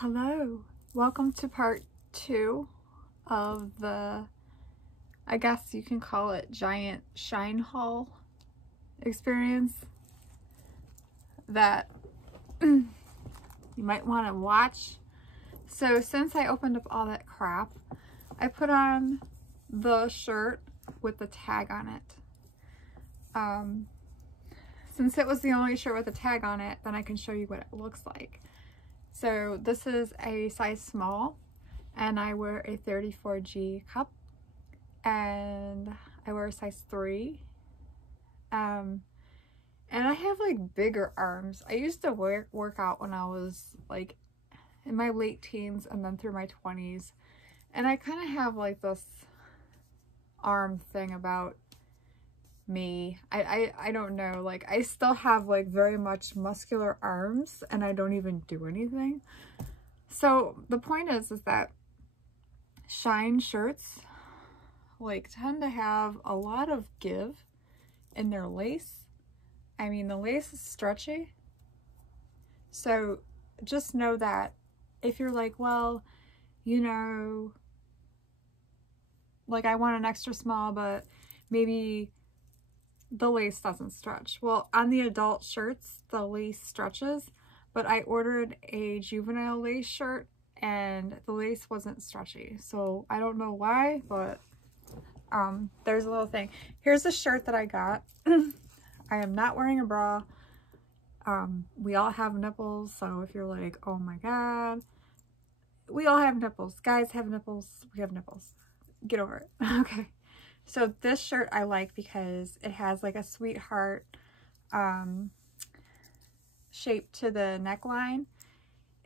Hello, welcome to part 2 of the, I guess you can call it, giant SHEIN haul experience that you might want to watch. So since I opened up all that crap, I put on the shirt with the tag on it. Since it was the only shirt with a tag on it, then I can show you what it looks like. So this is a size small, and I wear a 34G cup, and I wear a size 3. And I have like bigger arms. I used to work out when I was like in my late teens and then through my 20s. And I kind of have like this arm thing about me. I don't know, like I still have like very much muscular arms and I don't even do anything. So the point is that SHEIN shirts like tend to have a lot of give in their lace. I mean, the lace is stretchy, so just know that if you're like, well, you know, like I want an extra small but maybe the lace doesn't stretch. Well, on the adult shirts, the lace stretches, but I ordered a juvenile lace shirt and the lace wasn't stretchy. So I don't know why, but there's a little thing. Here's the shirt that I got. I am not wearing a bra. We all have nipples, so if you're like, oh my god, we all have nipples. Guys have nipples, we have nipples. Get over it. Okay. So this shirt I like because it has like a sweetheart shape to the neckline,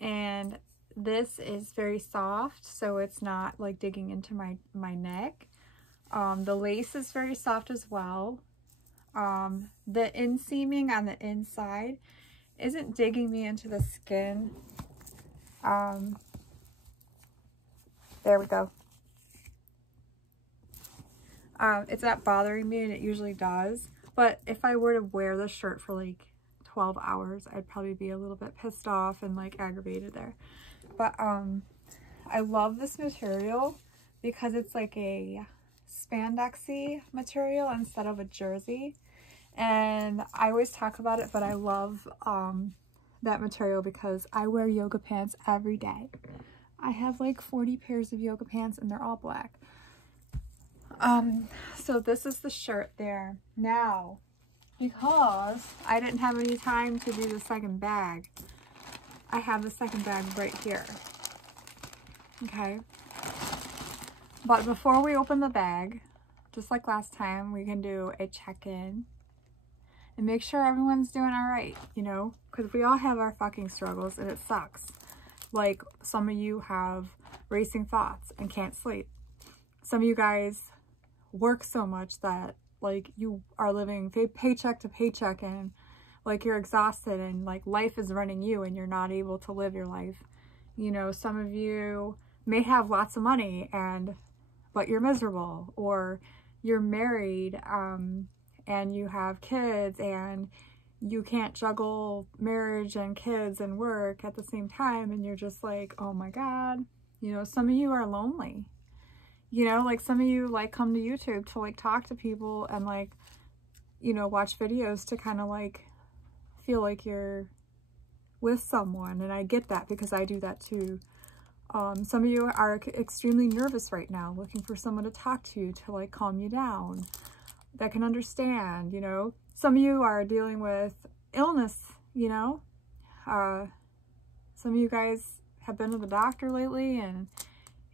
and this is very soft, so it's not like digging into my neck. The lace is very soft as well. The inseaming on the inside isn't digging me into the skin. There we go. It's not bothering me, and it usually does, but if I were to wear this shirt for like 12 hours, I'd probably be a little bit pissed off and like aggravated there. But I love this material because it's like a spandexy material instead of a jersey, and I always talk about it, but I love that material because I wear yoga pants every day. I have like 40 pairs of yoga pants and they're all black. So this is the shirt there. Now, because I didn't have any time to do the second bag, I have the second bag right here. Okay. But before we open the bag, just like last time, we can do a check-in and make sure everyone's doing all right, you know, because we all have our fucking struggles and it sucks. Like, some of you have racing thoughts and can't sleep. Some of you guys work so much that like you are living paycheck to paycheck and like you're exhausted and like life is running you and you're not able to live your life. You know, some of you may have lots of money but you're miserable, or you're married and you have kids and you can't juggle marriage and kids and work at the same time, and you're just like, oh my god. You know, some of you are lonely. You know, like some of you like come to YouTube to like talk to people and like, you know, watch videos to kind of like feel like you're with someone. And I get that because I do that too. Some of you are extremely nervous right now, looking for someone to talk to like calm you down, that can understand, you know. Some of you are dealing with illness, you know. Some of you guys have been to the doctor lately and,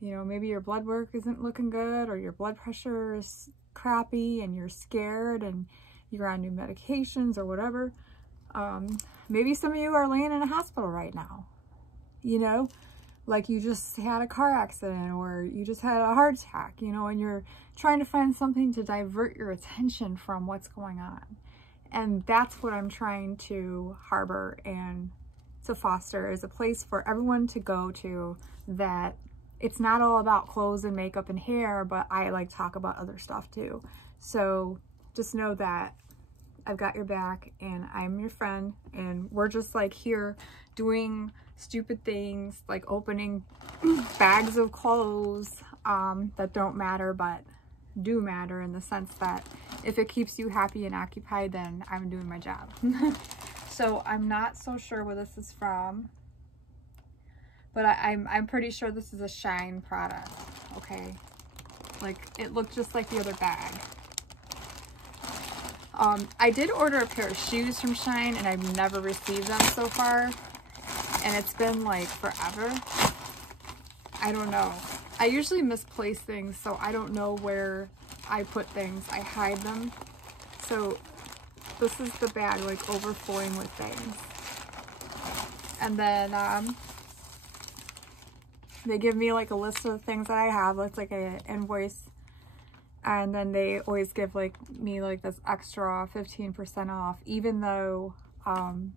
you know, maybe your blood work isn't looking good, or your blood pressure is crappy and you're scared and you're on new medications or whatever. Maybe some of you are laying in a hospital right now, you know, like you just had a car accident or you just had a heart attack, you know, and you're trying to find something to divert your attention from what's going on. And that's what I'm trying to harbor and to foster, is a place for everyone to go to that it's not all about clothes and makeup and hair, but I like talk about other stuff too. So just know that I've got your back and I'm your friend, and we're just like here doing stupid things like opening bags of clothes that don't matter but do matter, in the sense that if it keeps you happy and occupied, then I'm doing my job. So I'm not so sure where this is from, but I'm pretty sure this is a SHEIN product. Okay, like it looked just like the other bag. I did order a pair of shoes from SHEIN and I've never received them so far, and it's been like forever. I don't know. I usually misplace things, so I don't know where I put things. I hide them. So this is the bag, like overflowing with things. And then they give me like a list of the things that I have. It's like an invoice. And then they always give like me like this extra 15% off, even though on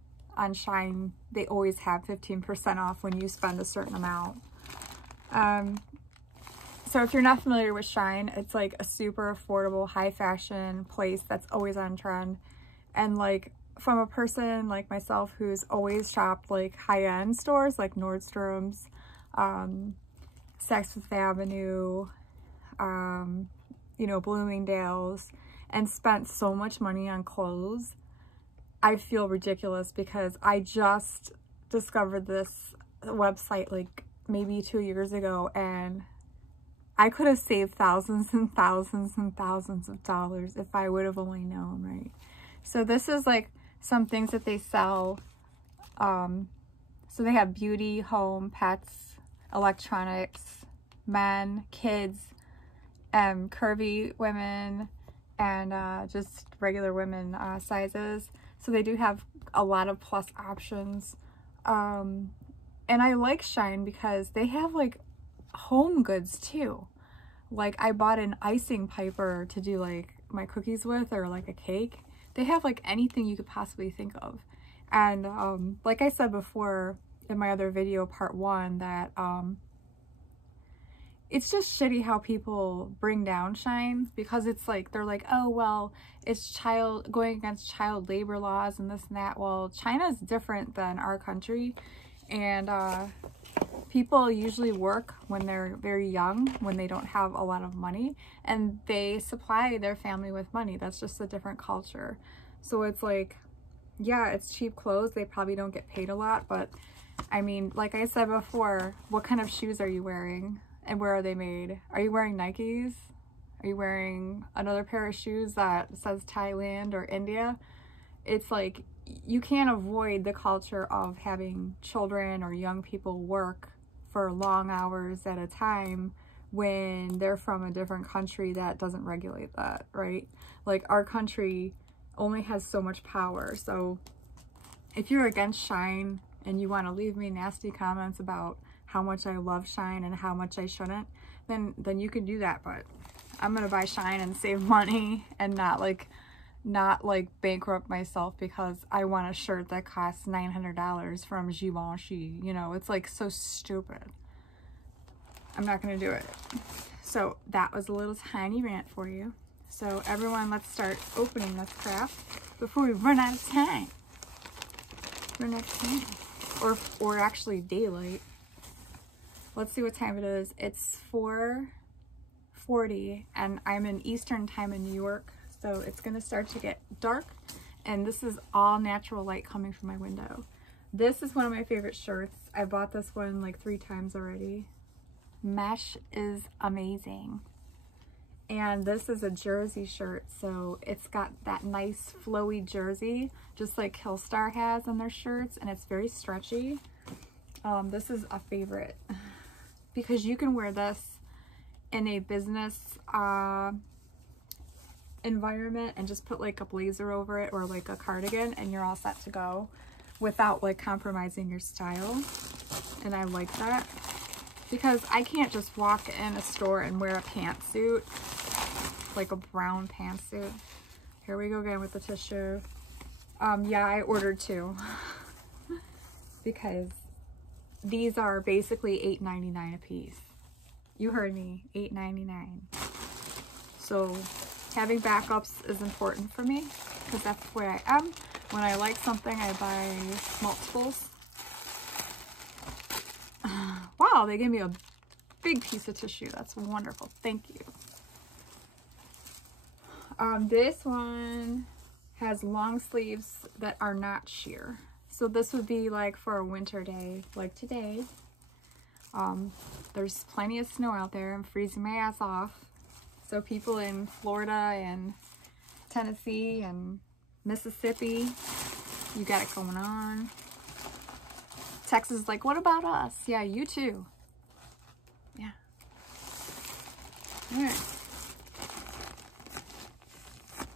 SHEIN they always have 15% off when you spend a certain amount. So if you're not familiar with SHEIN, it's like a super affordable, high fashion place that's always on trend. And like from a person like myself who's always shopped like high-end stores like Nordstrom's, Saks Fifth Avenue, you know, Bloomingdale's, and spent so much money on clothes, I feel ridiculous because I just discovered this website like maybe 2 years ago, and I could have saved thousands and thousands and thousands of dollars if I would have only known, right? So this is like some things that they sell. So they have beauty, home, pets, electronics, men, kids, curvy women, and just regular women sizes. So they do have a lot of plus options. And I like SHEIN because they have like home goods too. Like I bought an icing piper to do like my cookies with, or like a cake. They have like anything you could possibly think of. And like I said before in my other video, part 1, that it's just shitty how people bring down SHEIN, because it's like, they're like, oh, well, it's going against child labor laws and this and that. Well, China's different than our country, and people usually work when they're very young, when they don't have a lot of money, and they supply their family with money. That's just a different culture. So it's like, yeah, it's cheap clothes. They probably don't get paid a lot, but I mean, like I said before, what kind of shoes are you wearing? And where are they made? Are you wearing Nikes? Are you wearing another pair of shoes that says Thailand or India? It's like, you can't avoid the culture of having children or young people work for long hours at a time when they're from a different country that doesn't regulate that, right? Like our country only has so much power. So if you're against SHEIN and you want to leave me nasty comments about how much I love SHEIN and how much I shouldn't, then you can do that. But I'm gonna buy SHEIN and save money and not like bankrupt myself because I want a shirt that costs $900 from Givenchy. You know, it's like so stupid. I'm not gonna do it. So that was a little tiny rant for you. So everyone, let's start opening this crap before we run out of time. Run out of time. Or actually daylight. Let's see what time it is. It's 4:40 and I'm in Eastern time in New York. So it's gonna start to get dark, and this is all natural light coming from my window. This is one of my favorite shirts. I bought this one like 3 times already. Mesh is amazing. And this is a jersey shirt, so it's got that nice flowy jersey, just like Killstar has on their shirts, and it's very stretchy. This is a favorite because you can wear this in a business environment and just put like a blazer over it or like a cardigan, and you're all set to go without like compromising your style. And I like that because I can't just walk in a store and wear a pantsuit, like a brown pantsuit. Here we go again with the tissue. Yeah, I ordered 2 because these are basically $8.99 a piece. You heard me, $8.99. So having backups is important for me because that's where I am. When I like something, I buy multiples. Oh, they gave me a big piece of tissue. That's wonderful. Thank you. This one has long sleeves that are not sheer. So this would be like for a winter day like today. There's plenty of snow out there. I'm freezing my ass off. So people in Florida and Tennessee and Mississippi, you got it going on. Texas is like, what about us? Yeah, you too. Yeah. All right.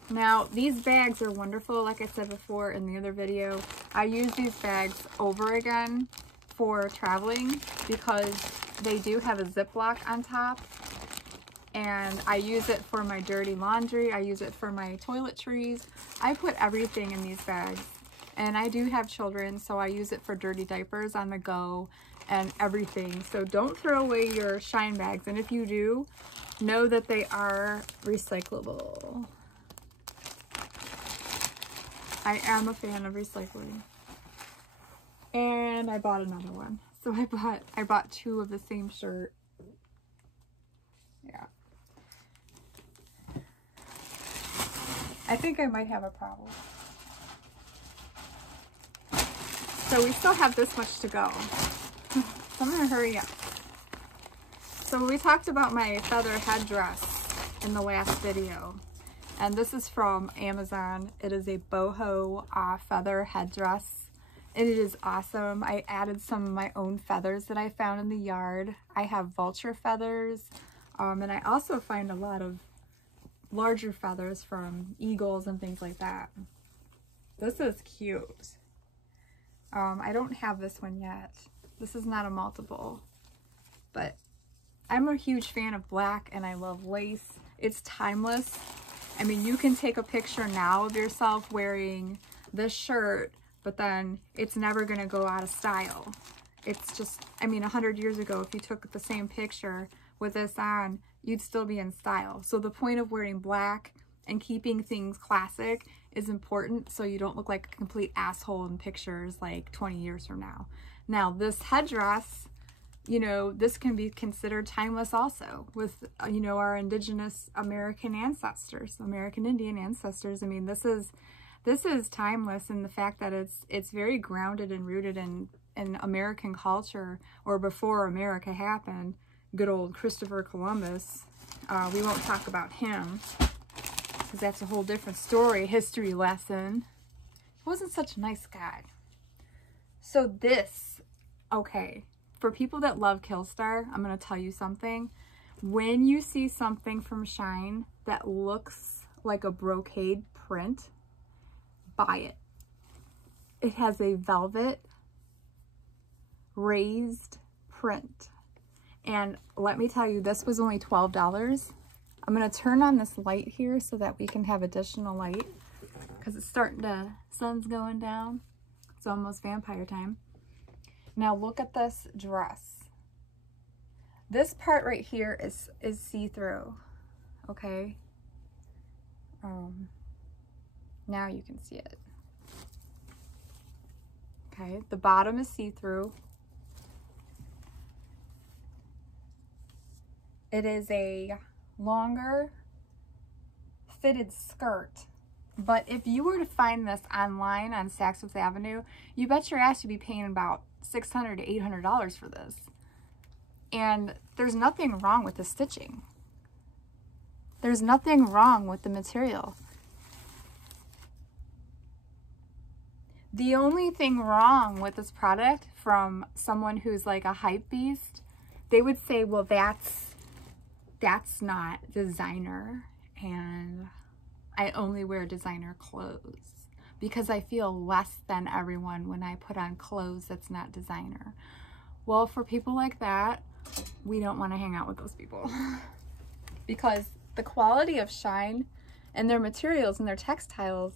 Now, these bags are wonderful. Like I said before in the other video, I use these bags over again for traveling because they do have a Ziploc on top. And I use it for my dirty laundry. I use it for my toiletries. I put everything in these bags. And I do have children, so I use it for dirty diapers on the go and everything. So don't throw away your SHEIN bags. And if you do, know that they are recyclable. I am a fan of recycling. And I bought another one. So I bought 2 of the same shirt. Yeah. I think I might have a problem. So we still have this much to go. So I'm gonna hurry up. So we talked about my feather headdress in the last video. And this is from Amazon. It is a boho feather headdress. And it is awesome. I added some of my own feathers that I found in the yard. I have vulture feathers. And I also find a lot of larger feathers from eagles and things like that. This is cute. I don't have this one yet. This is not a multiple. But I'm a huge fan of black and I love lace. It's timeless. I mean, you can take a picture now of yourself wearing this shirt, but then it's never going to go out of style. It's just, I mean, 100 years ago, if you took the same picture with this on, you'd still be in style. So the point of wearing black and keeping things classic is important so you don't look like a complete asshole in pictures like 20 years from now. Now, this headdress, you know, this can be considered timeless also with, you know, our indigenous American ancestors, American Indian ancestors. I mean, this is timeless in the fact that it's very grounded and rooted in American culture, or before America happened. Good old Christopher Columbus. We won't talk about him because that's a whole different story, history lesson. He wasn't such a nice guy. So this, okay. For people that love Killstar, I'm going to tell you something. When you see something from SHEIN that looks like a brocade print, buy it. It has a velvet raised print. And let me tell you, this was only $12. I'm going to turn on this light here so that we can have additional light because it's starting to, sun's going down. It's almost vampire time. Now look at this dress. This part right here is see-through, okay? Now you can see it. Okay, the bottom is see-through. It is a longer fitted skirt. But if you were to find this online on Saks Fifth Avenue, you bet your ass you'd be paying about $600 to $800 for this. And there's nothing wrong with the stitching. There's nothing wrong with the material. The only thing wrong with this product, from someone who's like a hype beast, they would say, well, that's not designer, and I only wear designer clothes because I feel less than everyone when I put on clothes that's not designer. Well, for people like that, we don't want to hang out with those people because the quality of SHEIN and their materials and their textiles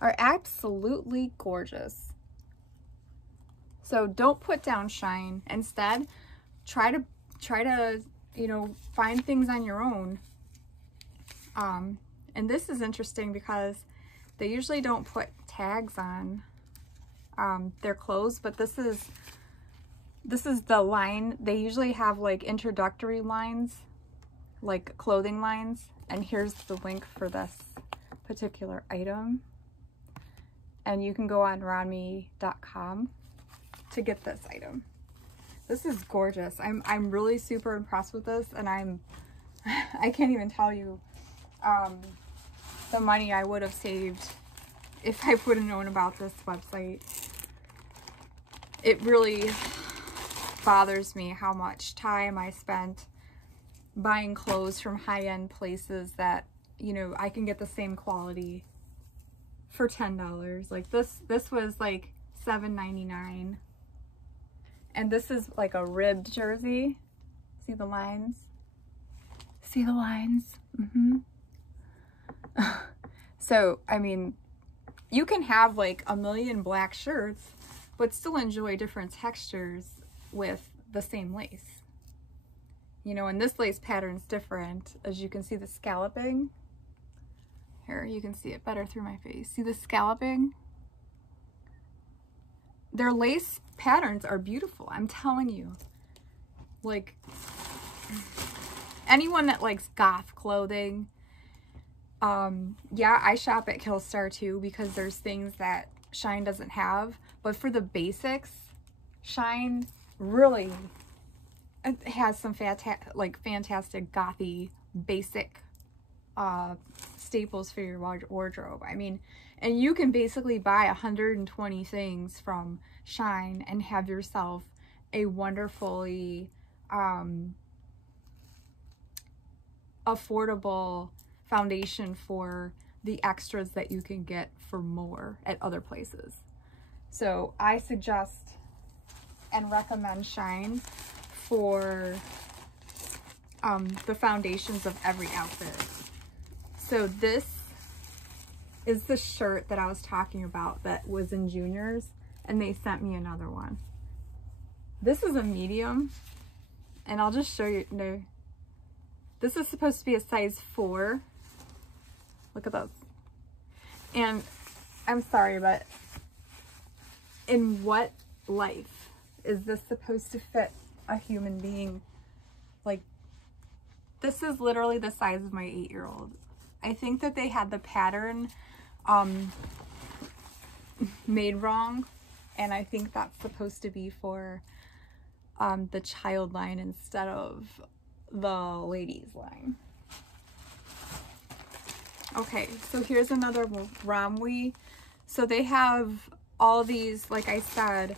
are absolutely gorgeous. So don't put down SHEIN. Instead, try to you know, find things on your own. And this is interesting because they usually don't put tags on their clothes, but this is, This is the line. They usually have like introductory lines, like clothing lines. And here's the link for this particular item. And you can go on ronme.com to get this item. This is gorgeous. I'm really super impressed with this, and I can't even tell you the money I would have saved if I would have known about this website. It really bothers me how much time I spent buying clothes from high-end places that, you know, I can get the same quality for $10. Like this was like $7.99. And this is like a ribbed jersey. See the lines? See the lines? So, I mean, you can have like a million black shirts, but still enjoy different textures with the same lace. You know, and this lace pattern's different. As you can see the scalloping. Here, you can see it better through my face. See the scalloping? Their lace patterns are beautiful, I'm telling you. Like, anyone that likes goth clothing, yeah, I shop at Killstar too, because there's things that SHEIN doesn't have. But for the basics, SHEIN really has some fantastic gothy basic staples for your wardrobe. I mean, and you can basically buy 120 things from SHEIN and have yourself a wonderfully affordable foundation for the extras that you can get for more at other places. So I suggest and recommend SHEIN for the foundations of every outfit. So this is the shirt that I was talking about that was in juniors, and they sent me another one. This is a medium, and I'll just show you. No, this is supposed to be a size 4. Look at those. And I'm sorry, but in what life is this supposed to fit a human being? Like, this is literally the size of my 8-year-old. I think that they had the pattern made wrong, and I think that's supposed to be for the child line instead of the ladies line. Okay, so here's another Romwe. So they have all these, like I said,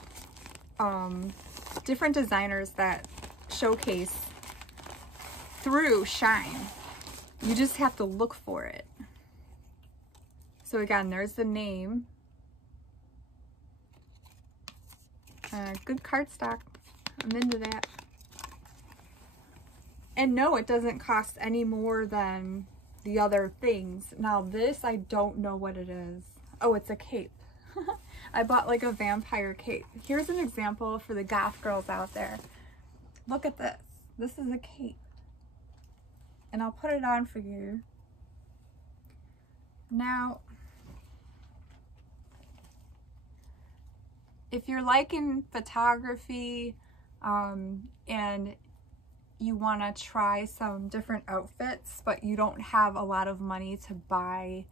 different designers that showcase through SHEIN. You just have to look for it. So again, there's the name. Good cardstock. I'm into that. And no, it doesn't cost any more than the other things. Now this, I don't know what it is. Oh, it's a cape. I bought like a vampire cape. Here's an example for the goth girls out there. Look at this. This is a cape. And I'll put it on for you. Now, if you're liking photography and you want to try some different outfits, but you don't have a lot of money to buy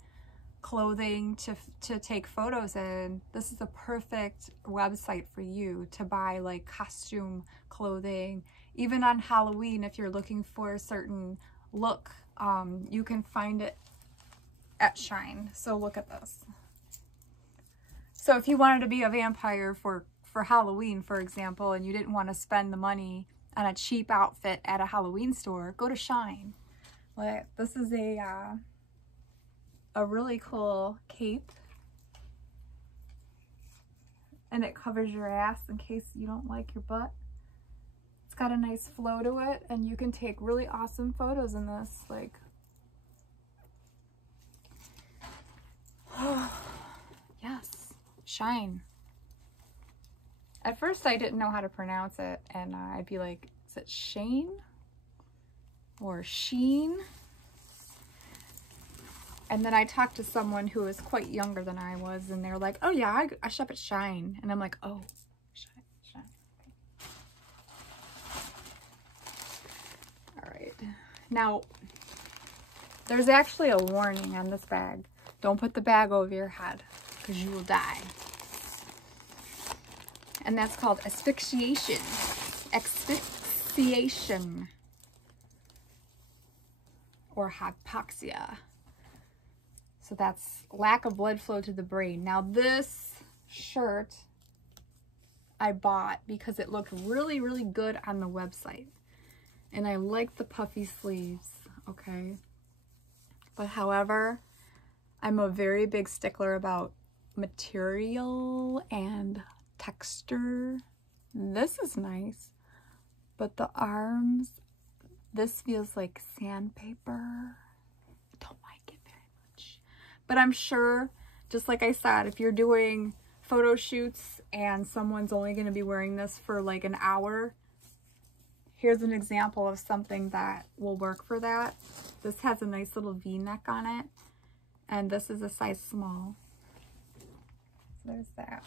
clothing to take photos in, this is a perfect website for you to buy like costume clothing. Even on Halloween, if you're looking for a certain look, you can find it at SHEIN. So look at this. So if you wanted to be a vampire for Halloween, for example, and you didn't want to spend the money on a cheap outfit at a Halloween store, go to SHEIN. Like, this is a really cool cape, and it covers your ass in case you don't like your butt. It's got a nice flow to it, and you can take really awesome photos in this. Like, yes, SHEIN. At first I didn't know how to pronounce it, and I'd be like, is it SHEIN or SHEIN? And then I talked to someone who was quite younger than I was, and they're like, oh yeah, I shop at SHEIN. And I'm like, oh, SHEIN. Okay. Now, there's actually a warning on this bag. Don't put the bag over your head because you will die. And that's called asphyxiation. Asphyxiation. Or hypoxia. So that's lack of blood flow to the brain. Now this shirt I bought because it looked really, really good on the website. And I like the puffy sleeves, okay? But however, I'm a very big stickler about material and texture. This is nice, but the arms, this feels like sandpaper. I don't like it very much. But I'm sure, just like I said, if you're doing photo shoots and someone's only going to be wearing this for like an hour, here's an example of something that will work for that. This has a nice little V-neck on it, and this is a size small. So there's that.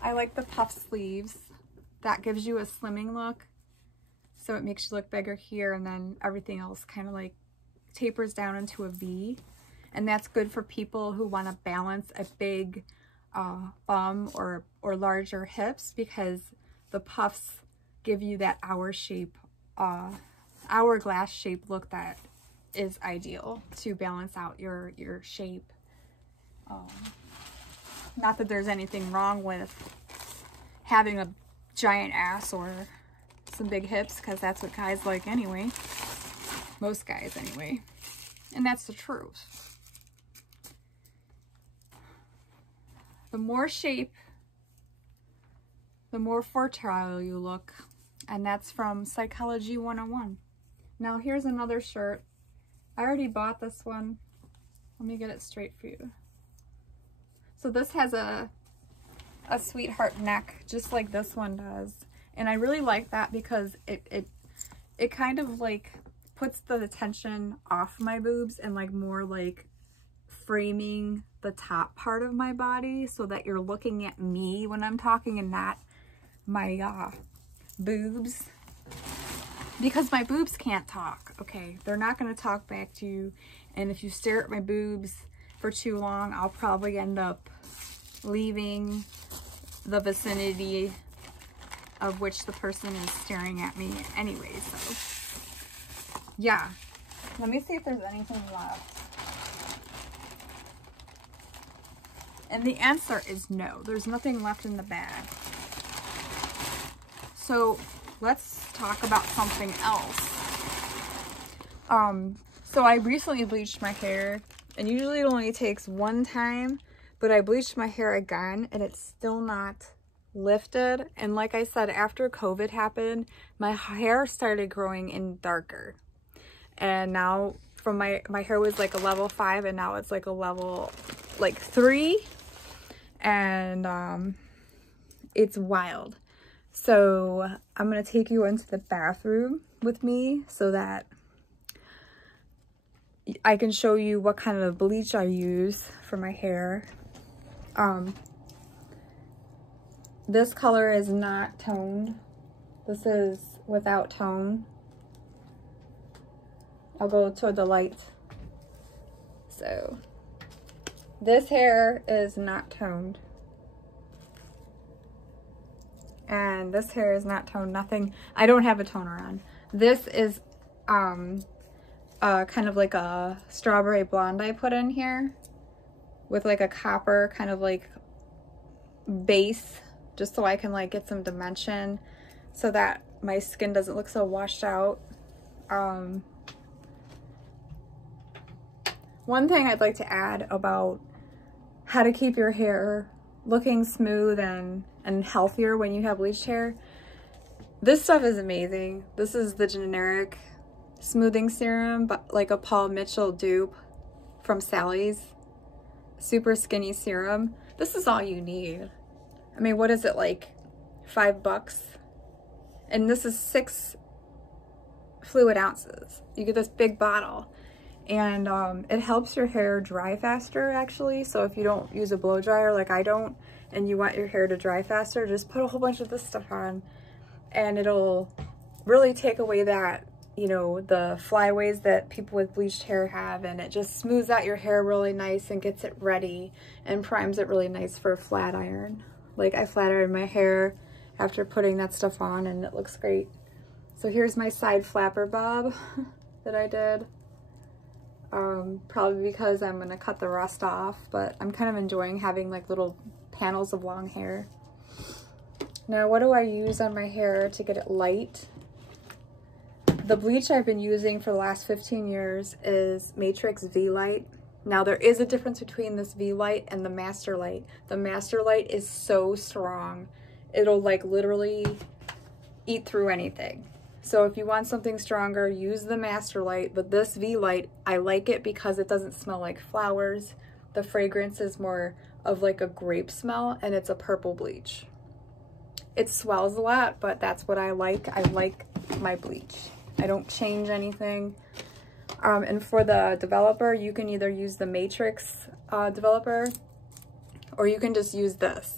I like the puff sleeves. That gives you a slimming look, so it makes you look bigger here, and then everything else kind of like tapers down into a V. And that's good for people who want to balance a big bum or larger hips, because the puffs give you that hourglass shape look that is ideal to balance out your shape. Not that there's anything wrong with having a giant ass or some big hips, because that's what guys like anyway. Most guys anyway. And that's the truth. The more shape, the more fertile you look. And that's from Psychology 101. Now here's another shirt. I already bought this one. Let me get it straight for you. So this has a sweetheart neck, just like this one does. And I really like that because it kind of like puts the attention off my boobs and like more like framing the top part of my body, so that you're looking at me when I'm talking and not my boobs, because my boobs can't talk, okay? They're not going to talk back to you, and if you stare at my boobs for too long, I'll probably end up leaving the vicinity of which the person is staring at me anyway. So yeah, let me see if there's anything left. And the answer is no, there's nothing left in the bag. So let's talk about something else. So I recently bleached my hair, and usually it only takes one time, but I bleached my hair again and it's still not lifted. And like I said, after COVID happened, my hair started growing in darker. And now from my hair was like a level 5, and now it's like a level like 3. And it's wild. So I'm gonna take you into the bathroom with me so that I can show you what kind of bleach I use for my hair. This color is not toned. This is without tone. I'll go toward the light. So this hair is not toned. And this hair is not toned, nothing. I don't have a toner on. This is kind of like a strawberry blonde I put in here with like a copper kind of like base, just so I can like get some dimension so that my skin doesn't look so washed out. One thing I'd like to add about how to keep your hair looking smooth and healthier when you have bleached hair. This stuff is amazing. This is the generic smoothing serum, but like a Paul Mitchell dupe from Sally's. Super skinny serum. This is all you need. I mean, what is it, like $5? And this is 6 fluid ounces. You get this big bottle. And it helps your hair dry faster, actually. So if you don't use a blow dryer like I don't, and you want your hair to dry faster, just put a whole bunch of this stuff on, and it'll really take away that, you know, the flyaways that people with bleached hair have, and it just smooths out your hair really nice and gets it ready and primes it really nice for a flat iron. Like, I flat ironed my hair after putting that stuff on and it looks great. So here's my side flapper bob that I did. Probably because I'm gonna cut the rest off, but I'm kind of enjoying having like little panels of long hair. Now, what do I use on my hair to get it light? The bleach I've been using for the last 15 years is Matrix V-Light. Now, there is a difference between this V-Light and the Master Light. The Master Light is so strong. It'll like literally eat through anything. So if you want something stronger, use the Master Light. But this V-Light, I like it because it doesn't smell like flowers. The fragrance is more of like a grape smell, and it's a purple bleach. It swells a lot, but that's what I like. I like my bleach. I don't change anything. And for the developer, you can either use the Matrix developer, or you can just use this.